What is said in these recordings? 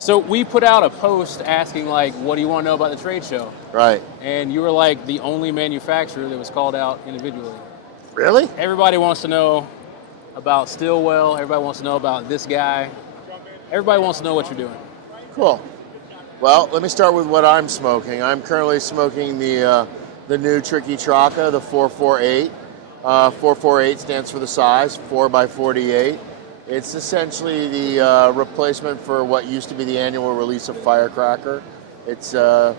So we put out a post asking, like, what do you want to know about the trade show? Right. And you were like the only manufacturer that was called out individually. Really? Everybody wants to know about StillWell. Everybody wants to know about this guy. Everybody wants to know what you're doing. Cool. Well, let me start with what I'm smoking. I'm currently smoking the new Tricky Traka, the 448. 448 stands for the size, 4x48. It's essentially the replacement for what used to be the annual release of Firecracker. It's a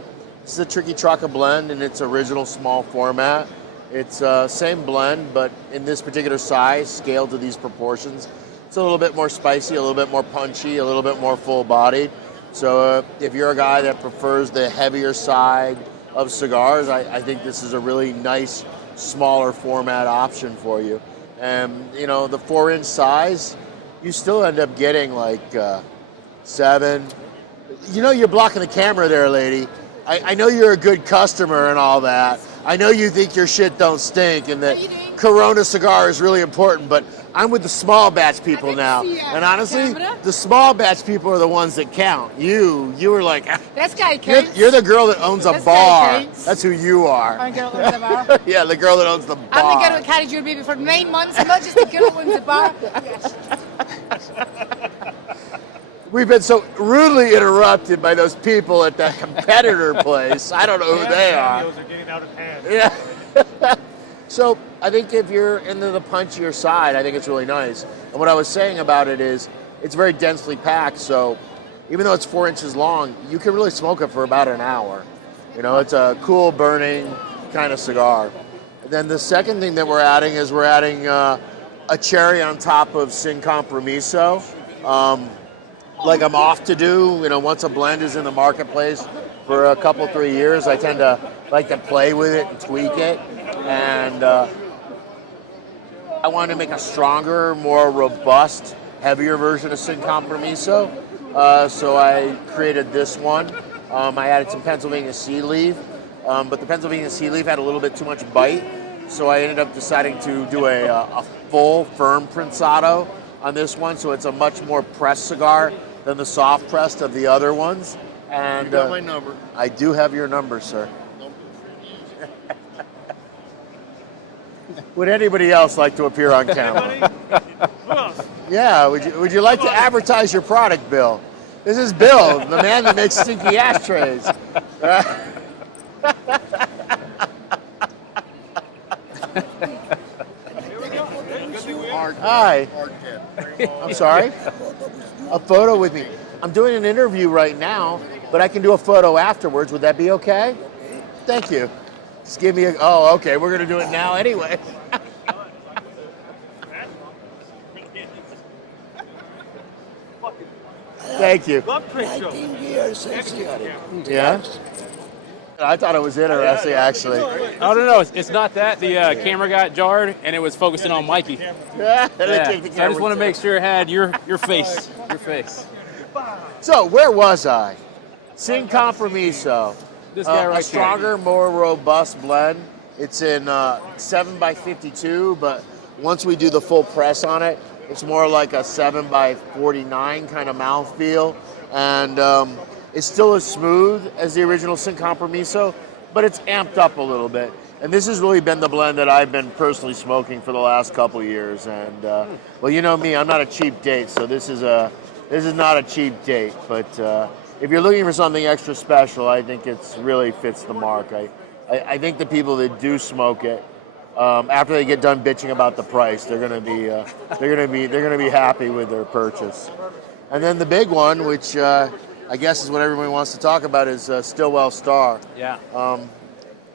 Tricky Traka blend in its original small format. It's same blend, but in this particular size, scaled to these proportions. It's a little bit more spicy, a little bit more punchy, a little bit more full-bodied. So if you're a guy that prefers the heavier side of cigars, I think this is a really nice, smaller format option for you. And, you know, the 4-inch size, you still end up getting like 7. You know, you're blocking the camera there, lady. I know you're a good customer and all that. I know you think your shit don't stink and that Corona cigar is really important, but I'm with the small batch people now. And honestly, the small batch people are the ones that count. You were like, this guy counts. You're the girl that owns a bar. That's who you are. I'm the girl that owns the bar. Yeah, the girl that owns the bar. I'm the girl that carried your baby for 9 months. I'm not just the girl that owns the bar. We've been so rudely interrupted by those people at that competitor place. I don't know who they are. Are getting out of hand. Yeah. So I think if you're into the punchier side, I think it's really nice. And what I was saying about it is it's very densely packed. So even though it's 4 inches long, you can really smoke it for about an hour. You know, it's a cool burning kind of cigar. And then the second thing that we're adding is we're adding a cherry on top of Sin Compromiso. Like I'm off to do, you know, once a blend is in the marketplace for a couple, 3 years, I tend to like to play with it and tweak it. And I wanted to make a stronger, more robust, heavier version of Sin Compromiso. So I created this one. I added some Pennsylvania sea leaf, but the Pennsylvania sea leaf had a little bit too much bite. So I ended up deciding to do a full, firm prensado on this one. So it's a much more pressed cigar than the soft pressed of the other ones. And you got my number. I do have your number, sir. Would anybody else like to appear on camera? Yeah, would you like to advertise your product, Bill? This is Bill, the man that makes stinky ashtrays. Hi. I'm sorry? A photo with me. I'm doing an interview right now, but I can do a photo afterwards. Would that be okay? Thank you. Just give me a... Oh, okay. We're going to do it now anyway. Thank you. 19 years since he got it. Yeah? I thought it was interesting, actually. Oh, no, it's not that. The camera got jarred, and it was focusing on Mikey. Yeah. So I just want to make sure it had your face. Your face. So, where was I? Sin Compromiso. This guy right a stronger, more robust blend. It's in 7x52, but once we do the full press on it, it's more like a 7x49 kind of mouthfeel. And it's still as smooth as the original Sin Compromiso, but it's amped up a little bit. And this has really been the blend that I've been personally smoking for the last couple of years. And well, you know me, I'm not a cheap date, so this is not a cheap date. But if you're looking for something extra special, I think it's really fits the mark. I think the people that do smoke it, after they get done bitching about the price, they're gonna be happy with their purchase. And then the big one, which I guess is what everybody wants to talk about, is StillWell Star. Yeah.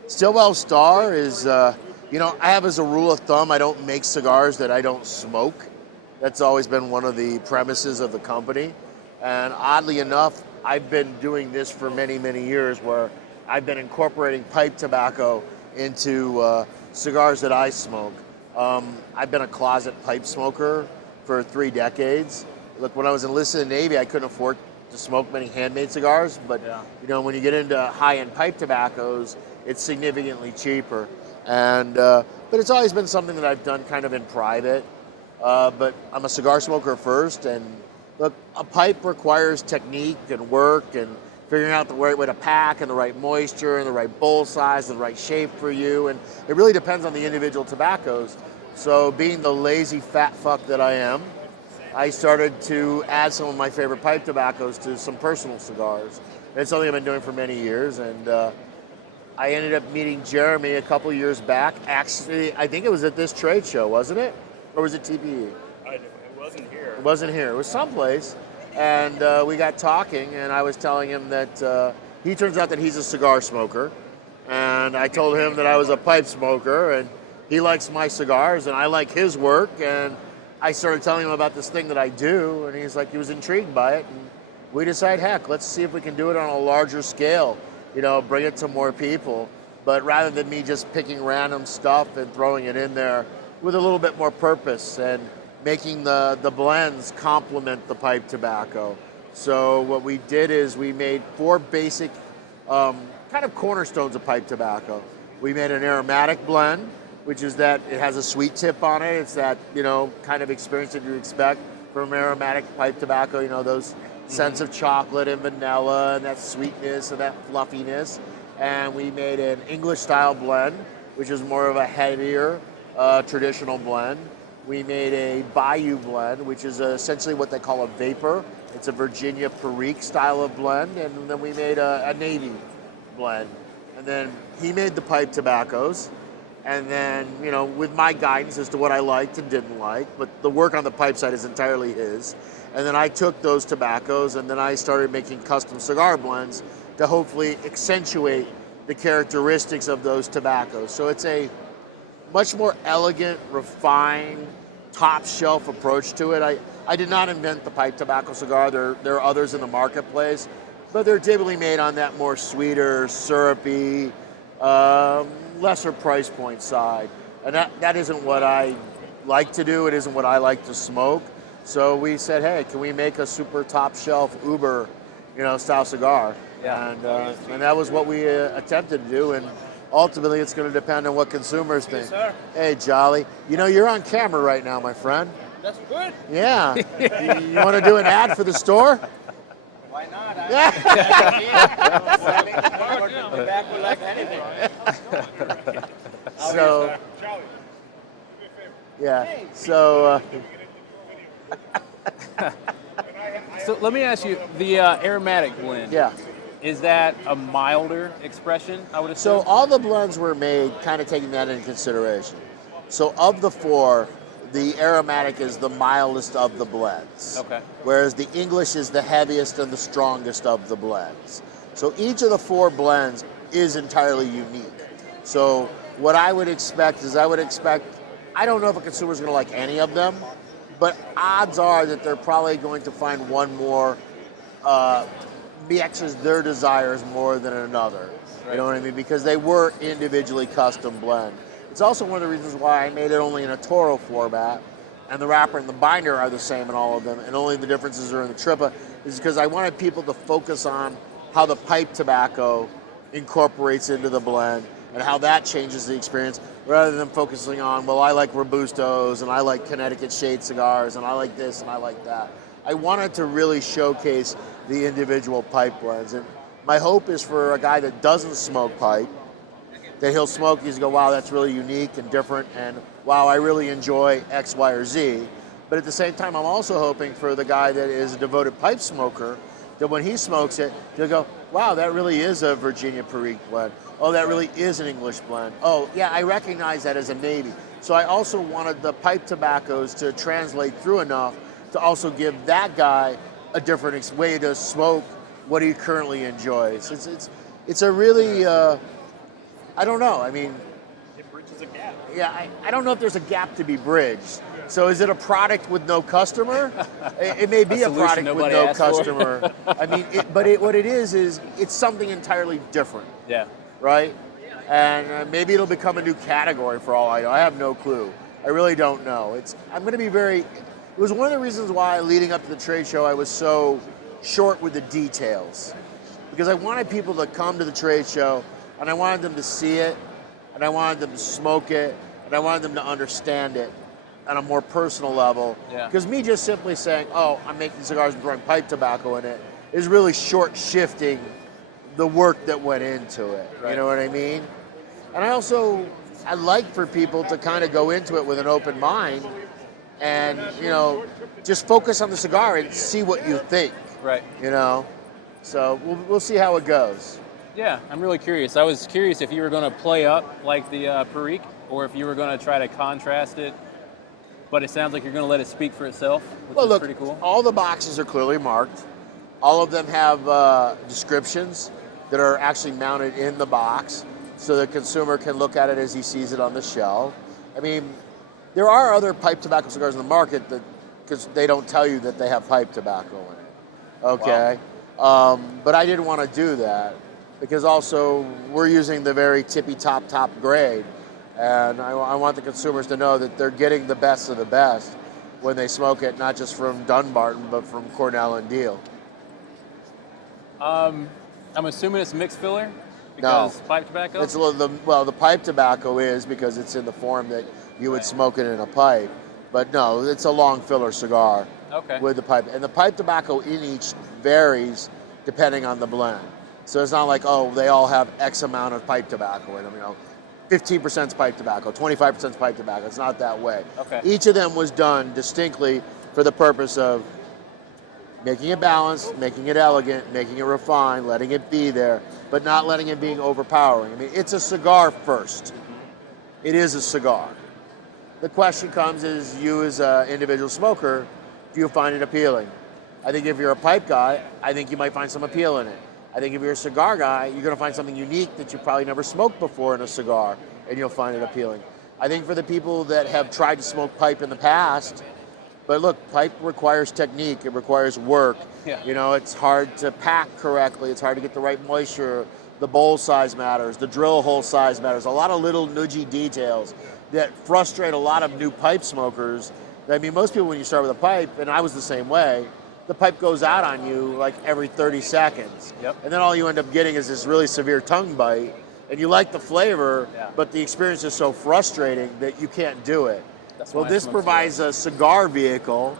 StillWell Star is, you know, I have as a rule of thumb, I don't make cigars that I don't smoke. That's always been one of the premises of the company. And oddly enough, I've been doing this for many, many years, where I've been incorporating pipe tobacco into cigars that I smoke. I've been a closet pipe smoker for 3 decades. Look, when I was enlisted in the Navy, I couldn't afford to smoke many handmade cigars, but you know, when you get into high-end pipe tobaccos, it's significantly cheaper. And but it's always been something that I've done kind of in private. But I'm a cigar smoker first, and Look, a pipe requires technique and work and figuring out the right way to pack and the right moisture and the right bowl size and the right shape for you. And it really depends on the individual tobaccos. So being the lazy fat fuck that I am, I started to add some of my favorite pipe tobaccos to some personal cigars. And it's something I've been doing for many years. And I ended up meeting Jeremy a couple years back. Actually, I think it was at this trade show, wasn't it? Or was it TPE? It wasn't here. It wasn't here. It was someplace. And we got talking, and I was telling him that he turns out that he's a cigar smoker. And I told him that I was a pipe smoker, and he likes my cigars, and I like his work. And I started telling him about this thing that I do, and he was intrigued by it. And we decided, heck, let's see if we can do it on a larger scale, bring it to more people. But rather than me just picking random stuff and throwing it in there with a little bit more purpose and making the blends complement the pipe tobacco. So what we did is we made 4 basic kind of cornerstones of pipe tobacco. We made an aromatic blend, which is that it has a sweet tip on it. It's that, kind of experience that you expect from aromatic pipe tobacco, those scents of chocolate and vanilla and that sweetness and that fluffiness. And we made an English style blend, which is more of a heavier traditional blend. We made a Bayou blend, which is essentially what they call a vapor. It's a Virginia Perique style of blend. And then we made a Navy blend. And then he made the pipe tobaccos. And then, with my guidance as to what I liked and didn't like, but the work on the pipe side is entirely his. And then I took those tobaccos and then I started making custom cigar blends to hopefully accentuate the characteristics of those tobaccos. So it's a much more elegant, refined, top shelf approach to it. I did not invent the pipe tobacco cigar. There are others in the marketplace, but they're typically made on that more sweeter, syrupy, lesser price point side. And that isn't what I like to do. It isn't what I like to smoke. So we said, hey, can we make a super top shelf Uber, style cigar? Yeah. And that was what we attempted to do. And ultimately, it's going to depend on what consumers think. sir. Hey, Jolly, you're on camera right now, my friend. That's good. Yeah. You want to do an ad for the store? Why not? Yeah. Back with like anything. So, yeah. So, So let me ask you, the aromatic blend. yeah. Is that a milder expression, I would assume? So all the blends were made kind of taking that into consideration. So of the 4, the aromatic is the mildest of the blends. Okay. Whereas the English is the heaviest and the strongest of the blends. So each of the 4 blends is entirely unique. So what I would expect is I don't know if a consumer's going to like any of them, but odds are that they're probably going to find one more matches their desires more than another. Right. You know what I mean? Because they were individually custom blend. It's also one of the reasons why I made it only in a Toro format, and the wrapper and the binder are the same in all of them, and only the differences are in the Trippa, is because I wanted people to focus on how the pipe tobacco incorporates into the blend and how that changes the experience, rather than focusing on, well, I like Robustos, and I like Connecticut Shade cigars, and I like this, and I like that. I wanted to really showcase the individual pipe blends. And my hope is for a guy that doesn't smoke pipe, that he'll smoke these and go, wow, that's really unique and different, and wow, I really enjoy X, Y, or Z. But at the same time, I'm also hoping for the guy that is a devoted pipe smoker, that when he smokes it, he'll go, wow, that really is a Virginia Perique blend. Oh, that really is an English blend. Oh, yeah, I recognize that as a Navy. So I also wanted the pipe tobaccos to translate through enough to also give that guy a different way to smoke what he currently enjoys. It's a really, I don't know. I mean, It bridges a gap. yeah, I don't know if there's a gap to be bridged. So is it a product with no customer? It may be a solution product with nobody no asked for. customer. I mean, what it is it's something entirely different, Yeah. right? And maybe it'll become a new category for all I know. I have no clue. I really don't know. I'm going to be very. It was one of the reasons why, leading up to the trade show, I was so short with the details, because I wanted people to come to the trade show, and I wanted them to see it, and I wanted them to smoke it, and I wanted them to understand it. on a more personal level. Yeah. Because me just simply saying, oh, I'm making cigars and throwing pipe tobacco in it is really short shifting the work that went into it. Right. You know what I mean? And I like for people to kind of go into it with an open mind and, just focus on the cigar and see what you think. Right. So we'll see how it goes. Yeah, I'm really curious. I was curious if you were going to play up like the Perique, or if you were going to try to contrast it. But it sounds like you're going to let it speak for itself, which Well, is look, pretty cool. all the boxes are clearly marked. All of them have descriptions that are actually mounted in the box so the consumer can look at it as he sees it on the shelf. I mean, there are other pipe tobacco cigars in the market because they don't tell you that they have pipe tobacco in it. Okay? Wow. But I didn't want to do that because also we're using the very top grade. And I want the consumers to know that they're getting the best of the best when they smoke it, not just from Dunbarton, but from Cornell and Deal. I'm assuming it's mixed filler because pipe tobacco? It's the pipe tobacco is because it's in the form that you would smoke it in a pipe. But no, it's a long filler cigar with the pipe. And the pipe tobacco in each varies depending on the blend. So it's not like, they all have X amount of pipe tobacco in them, 15% is pipe tobacco, 25% is pipe tobacco. It's not that way. Okay. Each of them was done distinctly for the purpose of making it balanced, making it elegant, making it refined, letting it be there, but not letting it being overpowering. I mean, it's a cigar first. It is a cigar. The question comes is, you as an individual smoker, do you find it appealing? I think if you're a pipe guy, I think you might find some appeal in it. I think if you're a cigar guy, you're going to find something unique that you probably never smoked before in a cigar, and you'll find it appealing. I think for the people that have tried to smoke pipe in the past, but look, pipe requires technique, it requires work. Yeah. It's hard to pack correctly, it's hard to get the right moisture, the bowl size matters, the drill hole size matters, a lot of little nudgy details that frustrate a lot of new pipe smokers. I mean, most people when you start with a pipe, and I was the same way, the pipe goes out on you like every 30 seconds. Yep. And then all you end up getting is this really severe tongue bite. And you like the flavor, but the experience is so frustrating that you can't do it. Well, this provides a cigar vehicle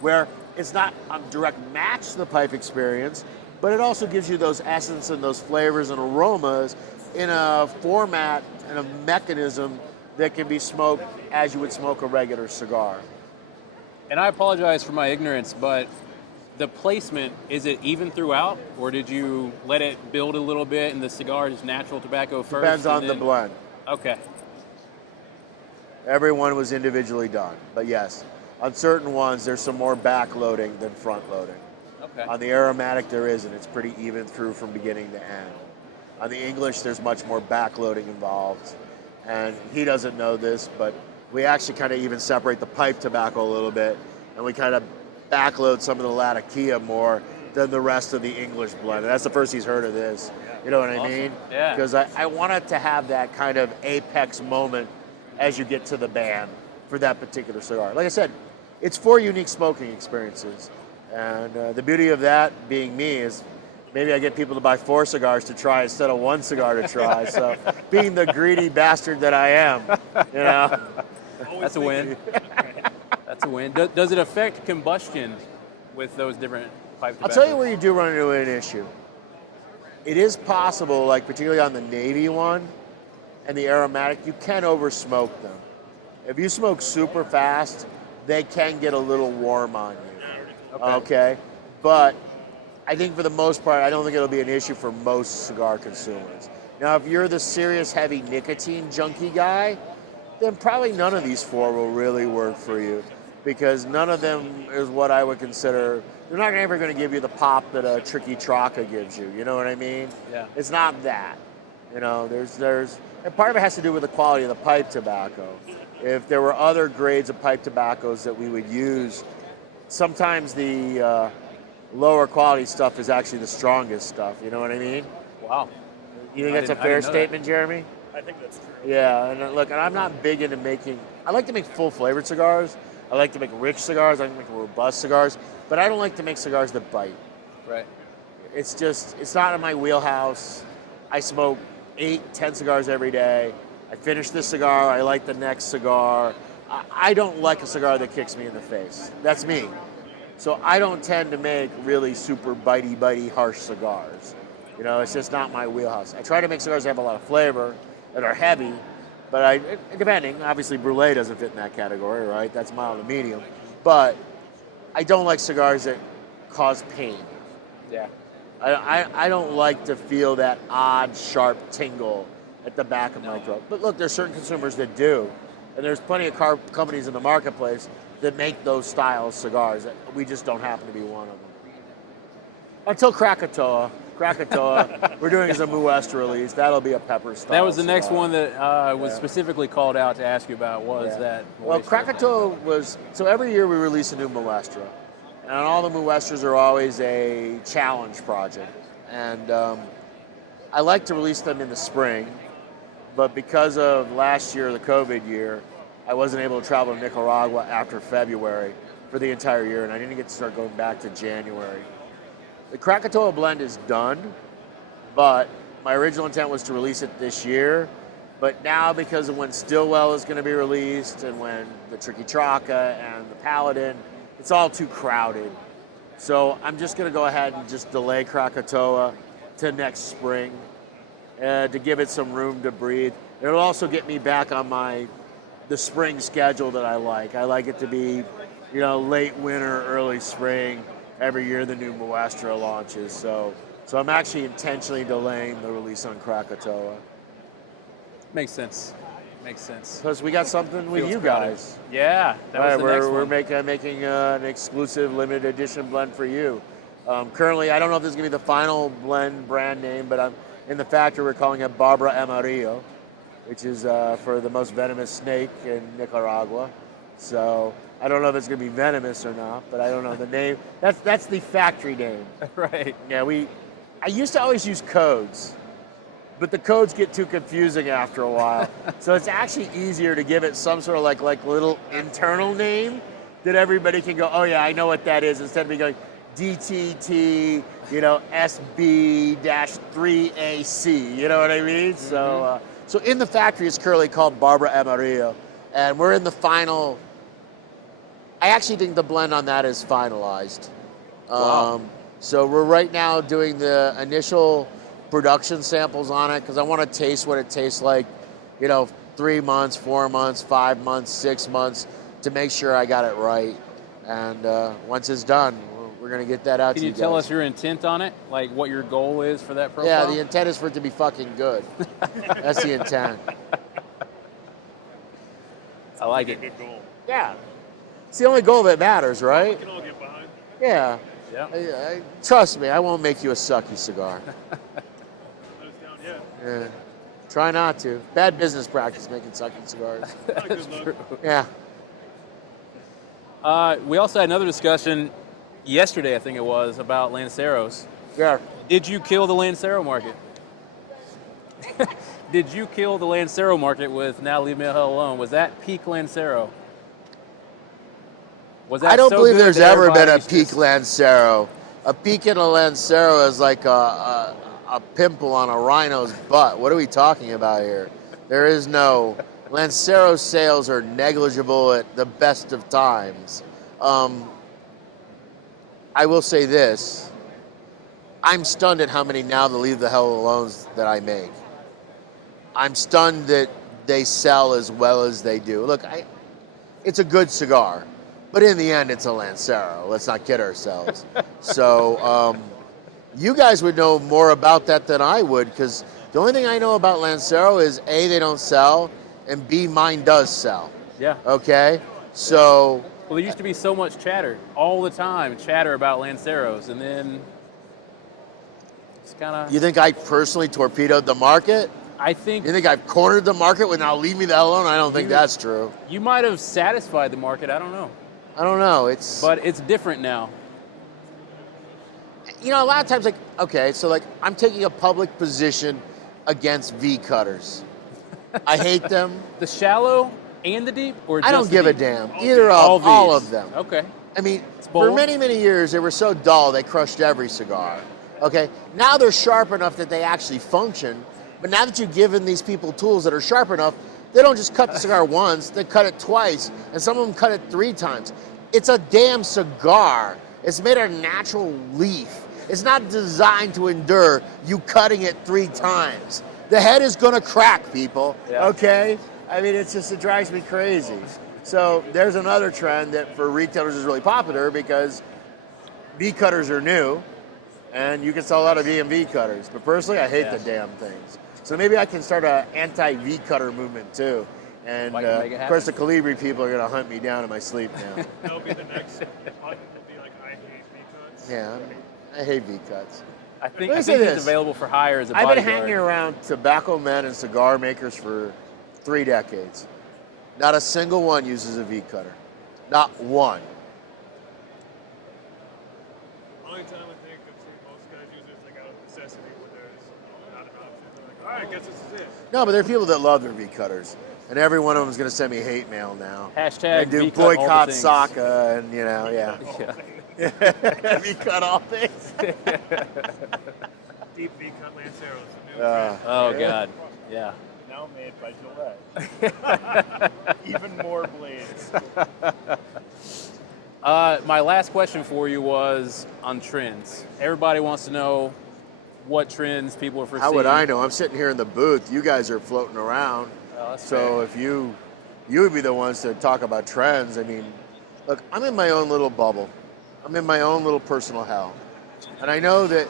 where it's not a direct match to the pipe experience, but it also gives you those essence and those flavors and aromas in a format and a mechanism that can be smoked as you would smoke a regular cigar. And I apologize for my ignorance, but the placement, is it even throughout, or did you let it build a little bit and the cigar is natural tobacco first? Depends on the blend. Okay. Every one was individually done, but yes, on certain ones there's some more back loading than front loading. Okay. On the aromatic there isn't, it's pretty even through from beginning to end. On the English there's much more back loading involved, and he doesn't know this, but we actually kind of even separate the pipe tobacco a little bit, and we kind of backload some of the Latakia more than the rest of the English blend. And that's the first he's heard of this. You know what I mean? Yeah. Because I want it to have that kind of apex moment as you get to the band for that particular cigar. Like I said, it's 4 unique smoking experiences. And the beauty of that being me is maybe I get people to buy 4 cigars to try instead of 1 cigar to try. So being the greedy bastard that I am, That's a win. That's a win. Does it affect combustion with those different pipe tobaccos? I'll tell you where you do run into an issue. It is possible, like particularly on the Navy one and the aromatic, you can oversmoke them. If you smoke super fast, they can get a little warm on you. Okay? But I think for the most part, I don't think it'll be an issue for most cigar consumers. Now, if you're the serious heavy nicotine junkie guy, then probably none of these 4 will really work for you, because none of them is what I would consider, they're not ever going to give you the pop that a Tricky Traka gives you. You know what I mean? Yeah. It's not that. And part of it has to do with the quality of the pipe tobacco. If there were other grades of pipe tobaccos that we would use, sometimes the lower quality stuff is actually the strongest stuff. You know what I mean? Wow. You think that's a fair statement, Jeremy? I think that's true. Yeah, and look, and I'm not big into making, I like to make full flavored cigars. I like to make rich cigars. I like to make robust cigars. But I don't like to make cigars that bite. Right. It's not in my wheelhouse. I smoke 8, 10 cigars every day. I finish this cigar, I light the next cigar. I don't like a cigar that kicks me in the face. That's me. So I don't tend to make really super bitey, harsh cigars. You know, it's just not my wheelhouse. I try to make cigars that have a lot of flavor, that are heavy, but depending, obviously Brulee doesn't fit in that category, right? That's mild to medium. But I don't like cigars that cause pain. Yeah. I don't like to feel that odd, sharp tingle at the back of my throat. But look, there's certain consumers that do. And there's plenty of companies in the marketplace that make those styles cigars. We just don't happen to be one of them. Until Krakatoa. We're doing as a Muestra release. That'll be a pepper style. That was the next cigar. one that was specifically called out to ask you about that. Well, Krakatoa was, so every year we release a new Muestra. And all the Muestras are always a challenge project. And I like to release them in the spring. But because of last year, the COVID year, I wasn't able to travel to Nicaragua after February for the entire year, and I didn't get to start going back to January. The Krakatoa blend is done, but my original intent was to release it this year. But now, because of when StillWell is going to be released and when the Tricky Traca and the Paladin, it's all too crowded. So I'm just going to go ahead and just delay Krakatoa to next spring. To give it some room to breathe. It'll also get me back on the spring schedule that I like. I like it to be, late winter, early spring. Every year the new Muestra launches. So I'm actually intentionally delaying the release on Krakatoa. Makes sense. Because we got something with you guys. Yeah, that was the next we're one. making an exclusive limited edition blend for you. Currently, I don't know if this is going to be the final blend brand name, but in the factory, we're calling it Barbara Amarillo, which is for the most venomous snake in Nicaragua. So I don't know if it's going to be venomous or not, but I don't know the name. That's the factory name. Right. Yeah, I used to always use codes, but the codes get too confusing after a while. So it's actually easier to give it some sort of like little internal name that everybody can go, oh yeah, I know what that is, instead of me going, DTT, SB-3AC, you know what I mean? Mm-hmm. So in the factory, it's currently called Barbara Amarillo, and we're in the final. I actually think the blend on that is finalized. Wow. So we're right now doing the initial production samples on it because I want to taste what it tastes like, 3 months, 4 months, 5 months, 6 months to make sure I got it right. And once it's done, we're going to get that out to you guys. Can you tell us your intent on it? Like what your goal is for that profile? Yeah, the intent is for it to be fucking good. That's the intent. I like it. Good goal. Yeah. It's the only goal that matters, right? We can all get behind. Yeah. Yeah. Trust me, I won't make you a sucky cigar. Nose down yet. Yeah. Try not to. Bad business practice making sucky cigars. Not a good look. Yeah. We also had another discussion yesterday, I think it was, about Lanceros. Yeah. Did you kill the Lancero market? Did you kill the Lancero market with Now Leave Me the Hell Alone? Was that peak Lancero? Was that I don't so believe good there's that ever been a everybody's peak just- Lancero. A peak in a Lancero is like a pimple on a rhino's butt. What are we talking about here? There is no. Lancero sales are negligible at the best of times. I will say this. I'm stunned at how many Now to Leave the Hell Alones that I make. I'm stunned that they sell as well as they do. Look, it's a good cigar, but in the end, it's a Lancero. Let's not kid ourselves. So you guys would know more about that than I would, because the only thing I know about Lancero is A, they don't sell, and B, mine does sell. Yeah. Okay? So... Well, there used to be so much chatter all the time, chatter about Lanceros, and then it's kind of... You think I personally torpedoed the market? I think You think I've cornered the market with Now Leave Me the Hell Alone? I don't think that's true. you might have satisfied the market. I don't know, I don't know. It's... but it's different now. a lot of times, I'm taking a public position against V cutters. I hate them. The shallow and the deep, or I just don't the give a deep? damn. Either of all these. of them. Okay. I mean, for bold. many, many years, they were so dull, they crushed every cigar. Okay? Now they're sharp enough that they actually function. But now that you've given these people tools that are sharp enough, they don't just cut the cigar once, they cut it twice, and some of them cut it 3 times. It's a damn cigar. It's made of natural leaf. It's not designed to endure you cutting it 3 times. The head is gonna crack, people, okay? I mean, it drives me crazy. So there's another trend that for retailers is really popular because V cutters are new, and you can sell a lot of EMV cutters. But personally, I hate the damn things. So maybe I can start an anti-V cutter movement too. And of course, the Calibri people are gonna hunt me down in my sleep now. That'll be the next one. Will be like, I hate V-cuts. Yeah, I hate V cuts. I think it's available for hire as a bodyguard. I've been hanging around tobacco men and cigar makers for 3 decades. Not a single one uses a V cutter. Not one. Only time I think I've seen most guys use it is like out of necessity when there's not an option. They're like, all right, I guess this is it. No, but there are people that love their V cutters. And every one of them is going to send me hate mail now. Hashtag and do V-cut all the boycott things. Saka and, V cut all things. Deep V-cut Lancero is the new Oh, God. Yeah. Now made by Gillette. Even more blades. My last question for you was on trends. Everybody wants to know what trends people are foreseeing. How would I know? I'm sitting here in the booth. You guys are floating around. Oh, that's So fair. if you would be the ones to talk about trends. I mean, look, I'm in my own little bubble. I'm in my own little personal hell. And I know that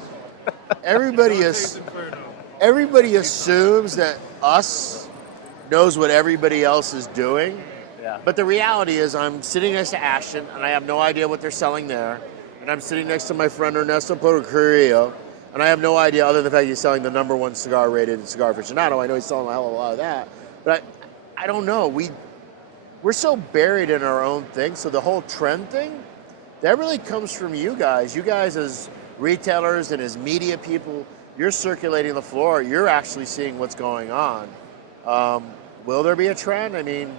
everybody assumes that us knows what everybody else is doing. Yeah. But the reality is I'm sitting next to Ashton and I have no idea what they're selling there. And I'm sitting next to my friend Ernesto Portocarrillo, and I have no idea other than the fact he's selling the #1 cigar rated cigar aficionado. I know he's selling a hell of a lot of that. But I don't know. We're so buried in our own thing. So the whole trend thing, that really comes from you guys. You guys as retailers and as media people, you're circulating the floor. You're actually seeing what's going on. Will there be a trend? I mean,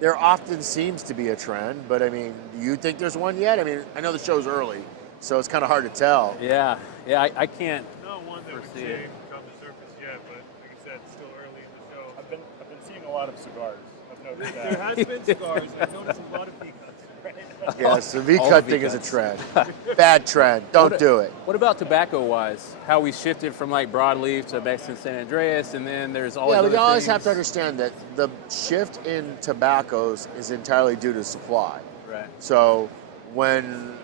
there often seems to be a trend, but I mean, do you think there's one yet? I mean, I know the show's early, so it's kind of hard to tell. Yeah. I can't. Not one that would foresee say it. come to surface yet, but like I said, it's still early in the show. I've been seeing a lot of cigars. I've noticed There that. has been cigars. I've noticed a lot of V-cuts. Yes, the All V-cut the thing is a V-cuts. trend. Bad trend. Don't do it. What about tobacco-wise? How we shifted from like broadleaf to Mexican San Andreas, and then there's all Yeah, these but you other always have to things. understand that the shift in tobaccos is entirely due to supply. Right. So when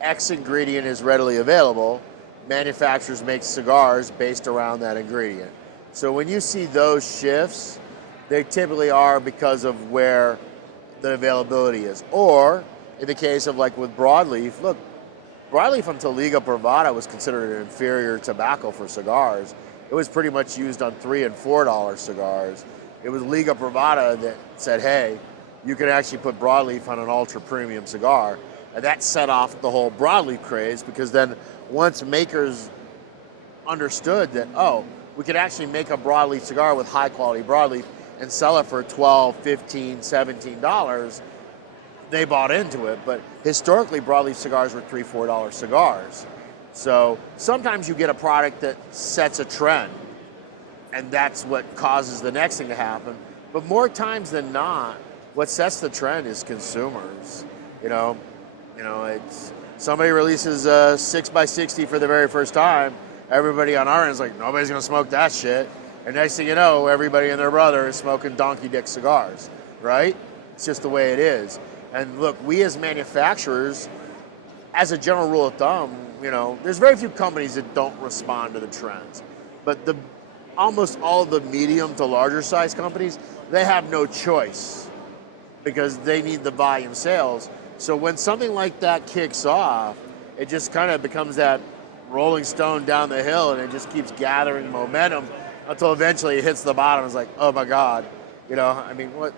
X ingredient is readily available, manufacturers make cigars based around that ingredient. So when you see those shifts, they typically are because of where the availability is. Or in the case of like with broadleaf, look, broadleaf until Liga Privada was considered an inferior tobacco for cigars. It was pretty much used on $3 and $4 cigars. It was Liga Privada that said, hey, you can actually put broadleaf on an ultra premium cigar. And that set off the whole broadleaf craze, because then once makers understood that, oh, we could actually make a broadleaf cigar with high quality broadleaf and sell it for $12, $15, $17, they bought into it. But historically, broadleaf cigars were $3, $4 cigars. So sometimes you get a product that sets a trend, and that's what causes the next thing to happen. But more times than not, what sets the trend is consumers. You know, it's somebody releases a 6x60 for the very first time. Everybody on our end is like, nobody's gonna smoke that shit. And next thing you know, everybody and their brother is smoking donkey dick cigars, right? It's just the way it is. And look, we as manufacturers, as a general rule of thumb, there's very few companies that don't respond to the trends. But almost all the medium to larger size companies, they have no choice because they need the volume sales. So when something like that kicks off, it just kind of becomes that rolling stone down the hill, and it just keeps gathering momentum until eventually it hits the bottom. It's like, oh my God, what?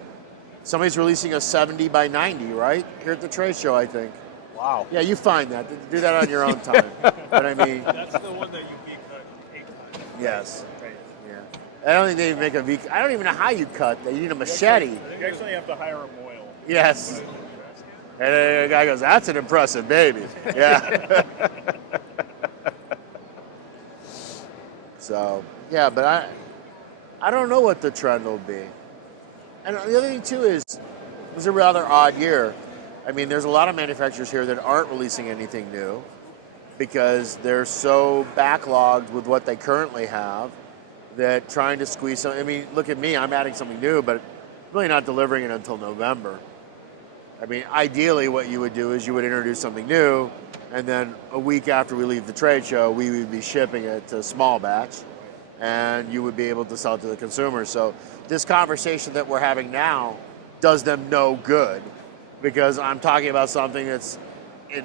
Somebody's releasing a 70 by 90, right? Here at the trade show, I think. Wow. Yeah, you find that. Do that on your own time. But I mean, That's the one that you V-cut 8 times. yes. Right. Yeah. I don't think they even make a V. I don't even know how you cut. You need a machete. You actually have to hire a moil. Yes. And the guy goes, that's an impressive baby. Yeah. So, yeah, but I don't know what the trend will be. And the other thing too is, it was a rather odd year. I mean, there's a lot of manufacturers here that aren't releasing anything new because they're so backlogged with what they currently have that trying to squeeze some. I mean, look at me, I'm adding something new, but really not delivering it until November. I mean, ideally what you would do is you would introduce something new, and then a week after we leave the trade show, we would be shipping it to small batch, and you would be able to sell it to the consumer. So this conversation that we're having now does them no good because I'm talking about something that's in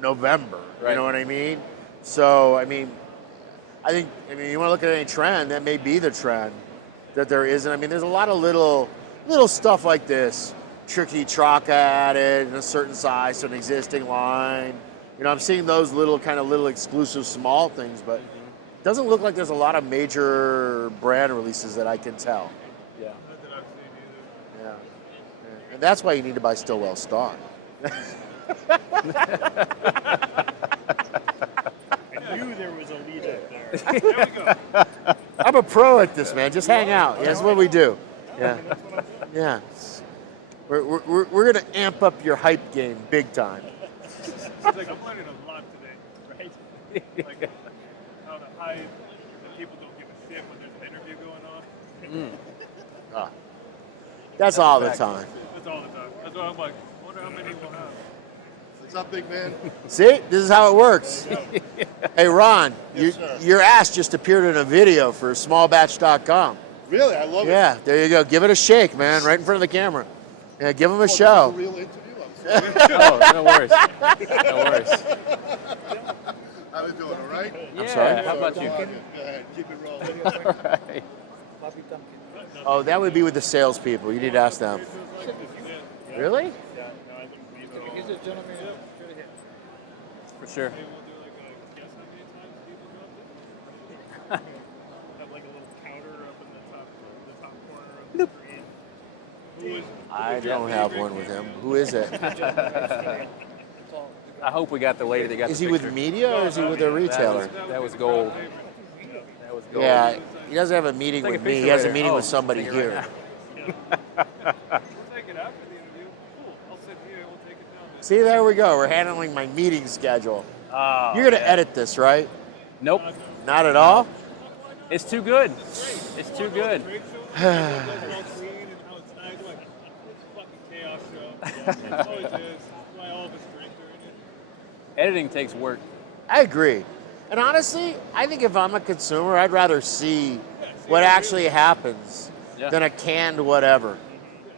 November, Right. You know what I mean? So, I mean, you want to look at any trend, that may be the trend that there isn't. I mean, there's a lot of little stuff like this. Tricky Traka added in a certain size to an existing line. You know, I'm seeing those little exclusive small things, but it doesn't look like there's a lot of major brand releases that I can tell. Yeah. Not that I've seen either. Yeah. And that's why you need to buy StillWell Star. I knew there was a lead up there. There we go. I'm a pro at this, man. Just hang out. Yeah, that's what we do. Yeah. Yeah. We're going to amp up your hype game big time. It's like I'm learning a lot today, right? Like how to hide that people don't give a shit when there's an interview going on. Ah. That's all the time. That's all the time. That's why I'm like, I wonder how many we'll have. What's up, big man? See? This is how it works. Hey, Ron, Yes, sir. your ass just appeared in a video for smallbatch.com. Really? I love it. Yeah, there you go. Give it a shake, man, right in front of the camera. Yeah, give him a Oh, this is show. a real interview. I'm sorry. Oh, no worries. No worries. How you doing? All right? Yeah, sorry? how about you? Go ahead. Keep it rolling. Right. Oh, that would be with the salespeople. You need to ask them. Really? Yeah, no, I wouldn't be though. He's a gentleman. For sure. Maybe we'll do like a guess how many times people dropped it. Have like a little counter up in the top corner of the screen. Who is? I don't have one with him. Who is it? I hope we got the lady that got Is the he with picture. media or is he with a retailer? That was gold. That was gold. Yeah, he doesn't have a meeting Take a with me. picture He has a later. meeting Oh, with somebody take it right here. We'll take it after the interview. Cool. I'll sit here. We'll take it down. See, there we go. We're handling my meeting schedule. Oh, You're going to edit this, right? nope. Not at all? It's too good. It's too good. Great show. Everyone does it all clean and how it's nice. Like, it's a fucking chaos show. It always is. That's why all of us drink during it. Editing takes work. I agree. And honestly, I think if I'm a consumer, I'd rather see what actually happens Yeah. than a canned whatever.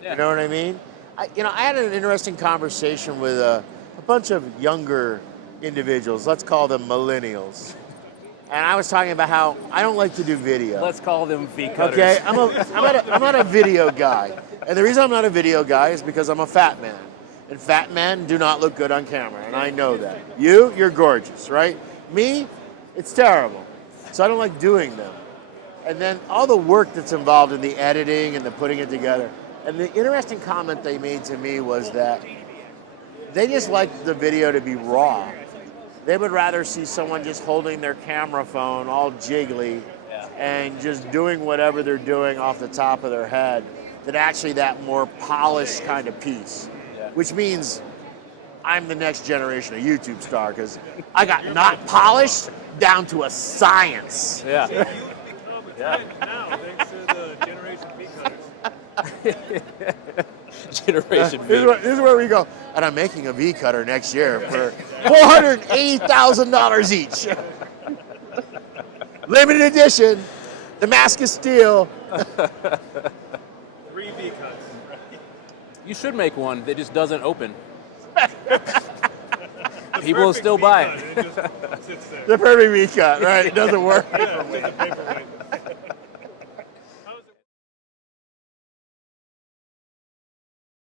Yeah. You know what I mean? I had an interesting conversation with a bunch of younger individuals. Let's call them millennials. And I was talking about how I don't like to do video. Let's call them V cutters. Okay, I'm not a video guy. And the reason I'm not a video guy is because I'm a fat man. And fat men do not look good on camera, and I know that. You're gorgeous, right? Me, it's terrible. So I don't like doing them. And then all the work that's involved in the editing and the putting it together. And the interesting comment they made to me was that they just like the video to be raw. They would rather see someone just holding their camera phone all jiggly and just doing whatever they're doing off the top of their head than actually that more polished kind of piece. Which means I'm the next generation of YouTube star because I got not polished down to a science. Yeah. You would become a titan now thanks to the Generation V cutters. Generation V. This is where we go. And I'm making a V cutter next year for $480,000 each. Limited edition. The mask is steel. 3 V cuts. You should make one that just doesn't open. People will still buy it. It just sits there. The perfect V cut, right? It doesn't work. Yeah, with the paperweight.